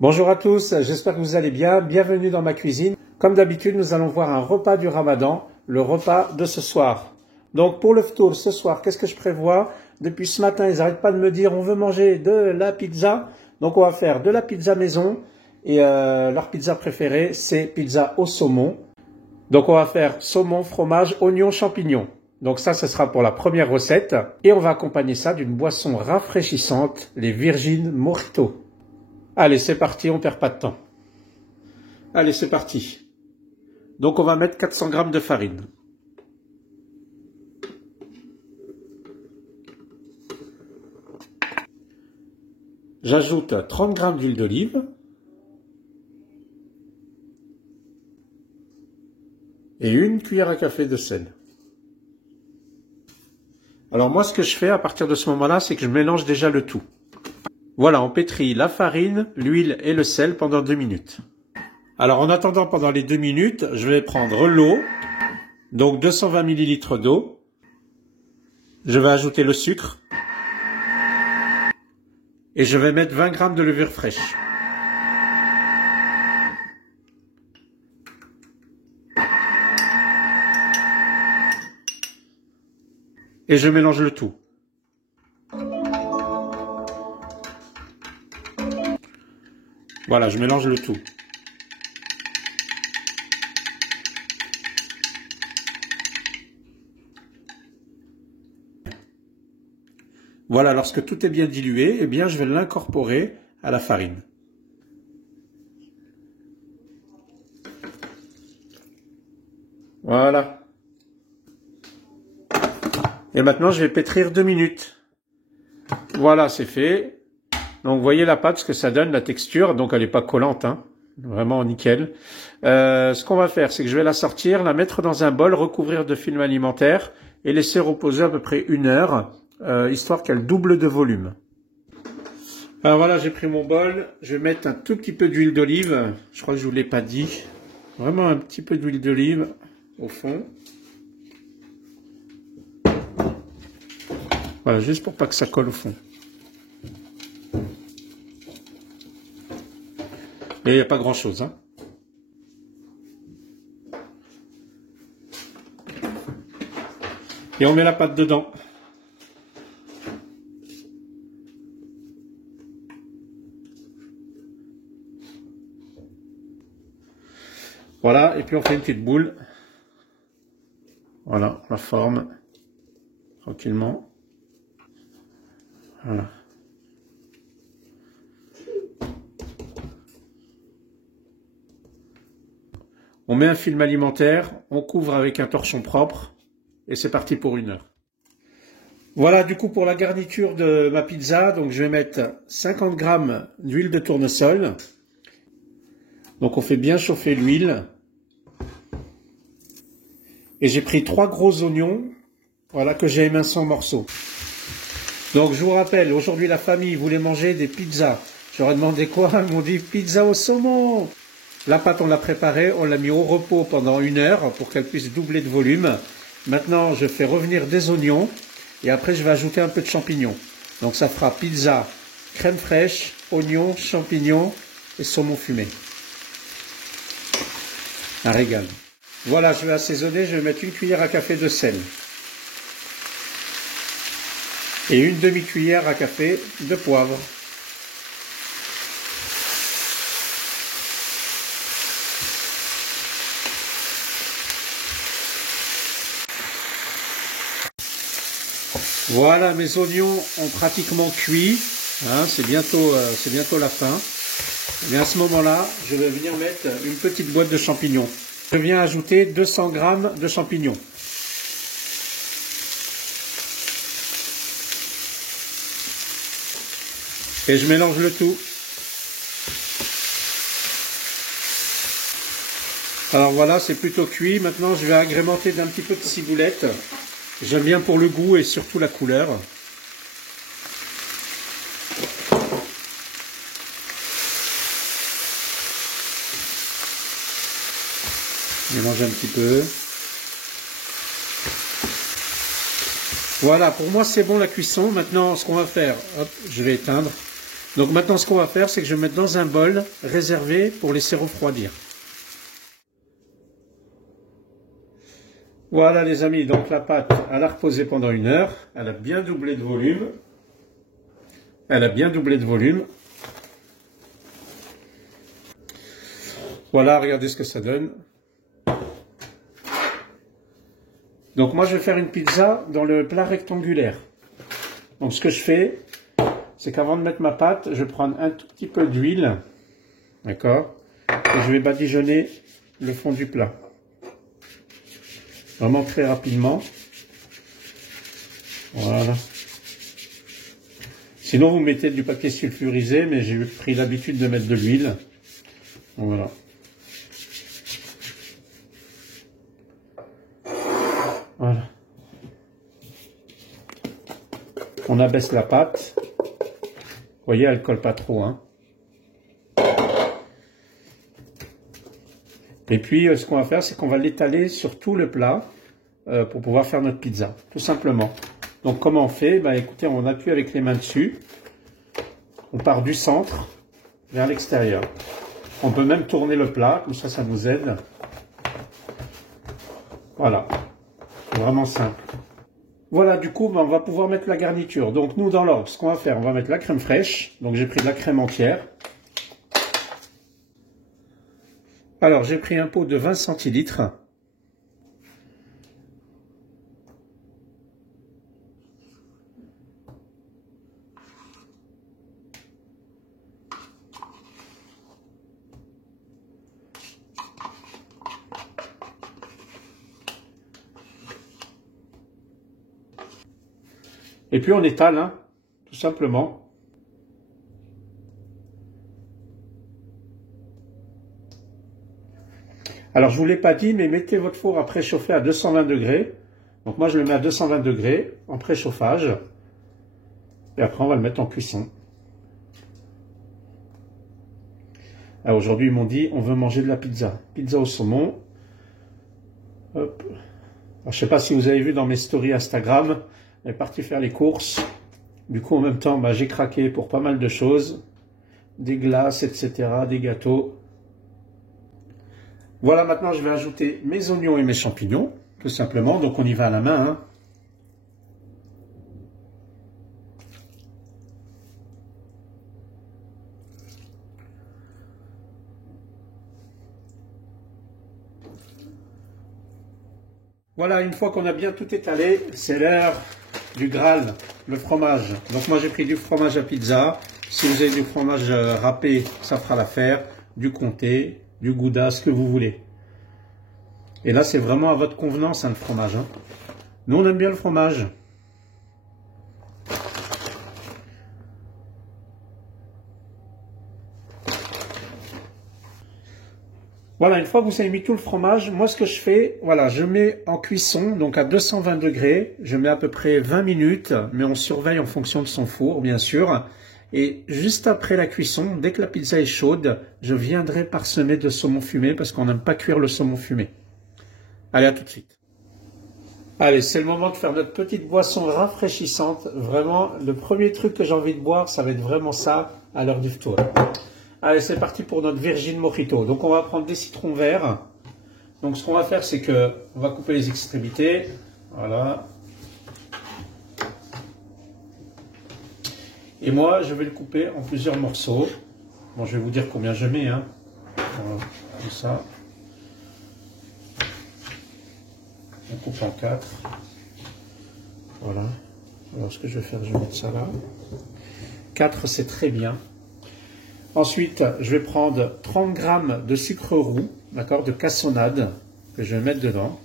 Bonjour à tous, j'espère que vous allez bien. Bienvenue dans ma cuisine. Comme d'habitude, nous allons voir un repas du Ramadan, le repas de ce soir. Donc pour le ftour ce soir, qu'est-ce que je prévois? Depuis ce matin, ils n'arrêtent pas de me dire on veut manger de la pizza. Donc on va faire de la pizza maison et leur pizza préférée, c'est pizza au saumon. Donc on va faire saumon, fromage, oignon, champignons. Donc ça, ce sera pour la première recette. Et on va accompagner ça d'une boisson rafraîchissante, les Virgin Mojito. Allez, c'est parti, on perd pas de temps. Allez, c'est parti. Donc, on va mettre 400 g de farine. J'ajoute 30 g d'huile d'olive. Et une cuillère à café de sel. Alors moi, ce que je fais à partir de ce moment-là, c'est que je mélange déjà le tout. Voilà, on pétrit la farine, l'huile et le sel pendant 2 minutes. Alors en attendant, pendant les 2 minutes, je vais prendre l'eau, donc 220 ml d'eau. Je vais ajouter le sucre. Et je vais mettre 20 g de levure fraîche. Et je mélange le tout. Voilà, je mélange le tout. Voilà, lorsque tout est bien dilué, eh bien, je vais l'incorporer à la farine. Voilà. Et maintenant, je vais pétrir 2 minutes. Voilà, c'est fait. Donc, vous voyez la pâte, ce que ça donne, la texture. Donc, elle n'est pas collante, hein. Vraiment nickel. Ce qu'on va faire, c'est que je vais la sortir, la mettre dans un bol, recouvrir de film alimentaire et laisser reposer à peu près 1 heure, histoire qu'elle double de volume. Alors voilà, j'ai pris mon bol. Je vais mettre un tout petit peu d'huile d'olive. Je crois que je vous l'ai pas dit. Vraiment un petit peu d'huile d'olive au fond. Voilà, juste pour pas que ça colle au fond. Et il n'y a pas grand chose, hein. Et on met la pâte dedans. Voilà, et puis on fait une petite boule. Voilà, on la forme tranquillement. Voilà. On met un film alimentaire, on couvre avec un torchon propre et c'est parti pour 1 heure. Voilà, du coup, pour la garniture de ma pizza, donc je vais mettre 50 g d'huile de tournesol. Donc on fait bien chauffer l'huile. Et j'ai pris 3 gros oignons, voilà, que j'ai émincés en morceaux. Donc je vous rappelle, aujourd'hui la famille voulait manger des pizzas. J'aurais demandé quoi? Ils m'ont dit pizza au saumon. La pâte, on l'a préparée, on l'a mis au repos pendant 1 heure pour qu'elle puisse doubler de volume. Maintenant, je fais revenir des oignons et après, je vais ajouter un peu de champignons. Donc, ça fera pizza, crème fraîche, oignons, champignons et saumon fumé. Un régal. Voilà, je vais assaisonner, je vais mettre 1 cuillère à café de sel. Et 1 demi-cuillère à café de poivre. Voilà, mes oignons ont pratiquement cuit. Hein, c'est bientôt la fin. Et à ce moment-là, je vais venir mettre une petite boîte de champignons. Je viens ajouter 200 g de champignons. Et je mélange le tout. Alors voilà, c'est plutôt cuit. Maintenant, je vais agrémenter d'un petit peu de ciboulette. J'aime bien pour le goût et surtout la couleur. Mélange un petit peu. Voilà, pour moi c'est bon la cuisson. Maintenant, ce qu'on va faire, hop, je vais éteindre. Donc maintenant, ce qu'on va faire, c'est que je vais mettre dans un bol réservé pour laisser refroidir. Voilà les amis, donc la pâte, elle a reposé pendant 1 heure. Elle a bien doublé de volume. Voilà, regardez ce que ça donne. Donc moi, je vais faire une pizza dans le plat rectangulaire. Donc ce que je fais, c'est qu'avant de mettre ma pâte, je vais prendre un tout petit peu d'huile. D'accord? Et je vais badigeonner le fond du plat. Vraiment très rapidement. Voilà. Sinon, vous mettez du papier sulfurisé, mais j'ai pris l'habitude de mettre de l'huile. Voilà. Voilà. On abaisse la pâte. Vous voyez, elle ne colle pas trop, hein. Et puis, ce qu'on va faire, c'est qu'on va l'étaler sur tout le plat pour pouvoir faire notre pizza, tout simplement. Donc, comment on fait? Ben, écoutez, on appuie avec les mains dessus. On part du centre vers l'extérieur. On peut même tourner le plat, comme ça nous aide. Voilà. C'est vraiment simple. Voilà, du coup, ben, on va pouvoir mettre la garniture. Donc, nous, dans l'ordre, ce qu'on va faire, on va mettre la crème fraîche. Donc, j'ai pris de la crème entière. Alors, j'ai pris un pot de 20 centilitres. Et puis, on étale, hein, tout simplement. Alors, je ne vous l'ai pas dit, mais mettez votre four à préchauffer à 220 degrés. Donc, moi, je le mets à 220 degrés en préchauffage. Et après, on va le mettre en cuisson. Alors, aujourd'hui, ils m'ont dit, on veut manger de la pizza. Pizza au saumon. Hop. Alors, je ne sais pas si vous avez vu dans mes stories Instagram, on est parti faire les courses. Du coup, en même temps, bah, j'ai craqué pour pas mal de choses. Des glaces, etc., des gâteaux. Voilà, maintenant, je vais ajouter mes oignons et mes champignons, tout simplement. Donc, on y va à la main, hein. Voilà, une fois qu'on a bien tout étalé, c'est l'heure du Graal, le fromage. Donc moi j'ai pris du fromage à pizza. Si vous avez du fromage râpé, ça fera l'affaire. Du comté, du gouda, ce que vous voulez. Et là c'est vraiment à votre convenance, hein, le fromage, hein. Nous on aime bien le fromage. Voilà, une fois que vous avez mis tout le fromage, moi ce que je fais, voilà, je mets en cuisson, donc à 220 degrés, je mets à peu près 20 minutes, mais on surveille en fonction de son four, bien sûr. Et juste après la cuisson, dès que la pizza est chaude, je viendrai parsemer de saumon fumé, parce qu'on n'aime pas cuire le saumon fumé. Allez, à tout de suite. Allez, c'est le moment de faire notre petite boisson rafraîchissante. Vraiment, le premier truc que j'ai envie de boire, ça va être vraiment ça, à l'heure du ftour. Allez, c'est parti pour notre Virgin Mojito. Donc, on va prendre des citrons verts. Donc, ce qu'on va faire, c'est que on va couper les extrémités. Voilà. Et moi, je vais le couper en plusieurs morceaux. Bon, je vais vous dire combien je mets, hein. Voilà, comme ça. On coupe en 4. Voilà. Alors, ce que je vais faire, je vais mettre ça là. 4, c'est très bien. Ensuite, je vais prendre 30 g de sucre roux, d'accord, de cassonade, que je vais mettre dedans.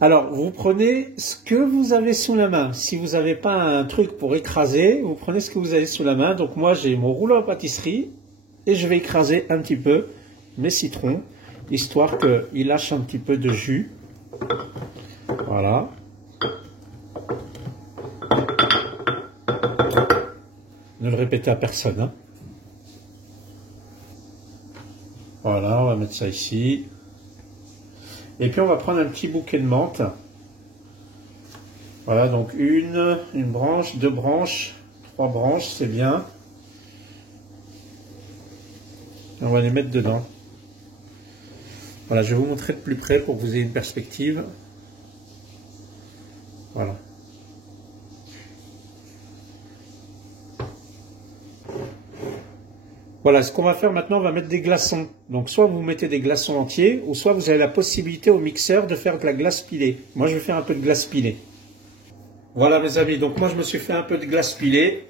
Alors, vous prenez ce que vous avez sous la main. Si vous n'avez pas un truc pour écraser, vous prenez ce que vous avez sous la main. Donc moi, j'ai mon rouleau à pâtisserie et je vais écraser un petit peu mes citrons, histoire qu'ils lâchent un petit peu de jus. Voilà. Ne le répétez à personne, hein. Voilà, on va mettre ça ici. Et puis on va prendre un petit bouquet de menthe. Voilà, donc une branche, deux branches, trois branches, c'est bien. On va les mettre dedans. Voilà, je vais vous montrer de plus près pour que vous ayez une perspective. Voilà. Voilà, ce qu'on va faire maintenant, on va mettre des glaçons. Donc soit vous mettez des glaçons entiers, ou soit vous avez la possibilité au mixeur de faire de la glace pilée. Moi, je vais faire un peu de glace pilée. Voilà mes amis, donc moi je me suis fait un peu de glace pilée.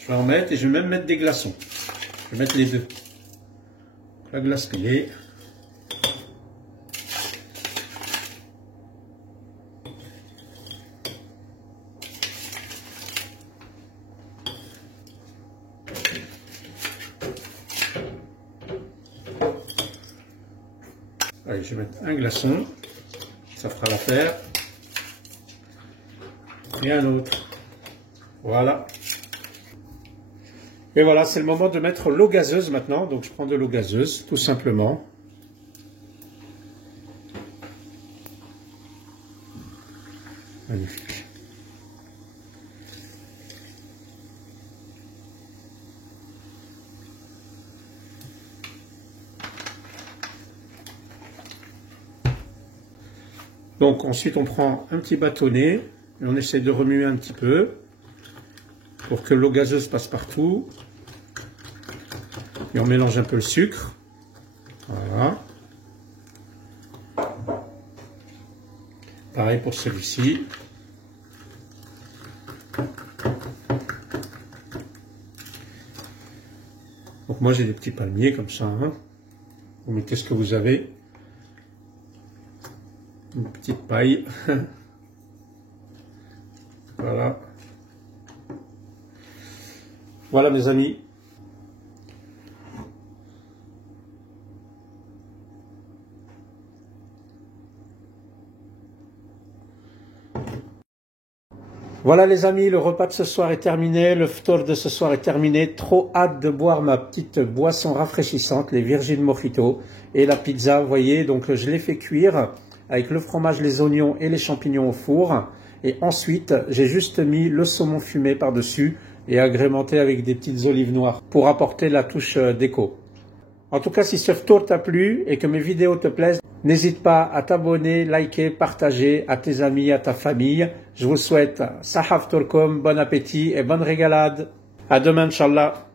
Je vais en mettre et je vais même mettre des glaçons. Je vais mettre les deux. La glace pilée. Allez, je vais mettre un glaçon. Ça fera l'affaire. Et un autre. Voilà. Et voilà, c'est le moment de mettre l'eau gazeuse maintenant. Donc je prends de l'eau gazeuse, tout simplement. Magnifique. Donc ensuite on prend un petit bâtonnet et on essaie de remuer un petit peu pour que l'eau gazeuse passe partout. Et on mélange un peu le sucre. Voilà. Pareil pour celui-ci. Donc moi j'ai des petits palmiers comme ça. Hein. Vous mettez ce que vous avez. Une petite paille. Voilà. Voilà mes amis. Voilà les amis, le repas de ce soir est terminé, le ftour de ce soir est terminé. Trop hâte de boire ma petite boisson rafraîchissante, les Virgin Mojito et la pizza, vous voyez. Donc je l'ai fait cuire avec le fromage, les oignons et les champignons au four. Et ensuite, j'ai juste mis le saumon fumé par-dessus et agrémenté avec des petites olives noires pour apporter la touche déco. En tout cas, si ce ftour t'a plu et que mes vidéos te plaisent, n'hésite pas à t'abonner, liker, partager à tes amis, à ta famille. Je vous souhaite sahaf turkum, bon appétit et bonne régalade. À demain, Inch'Allah.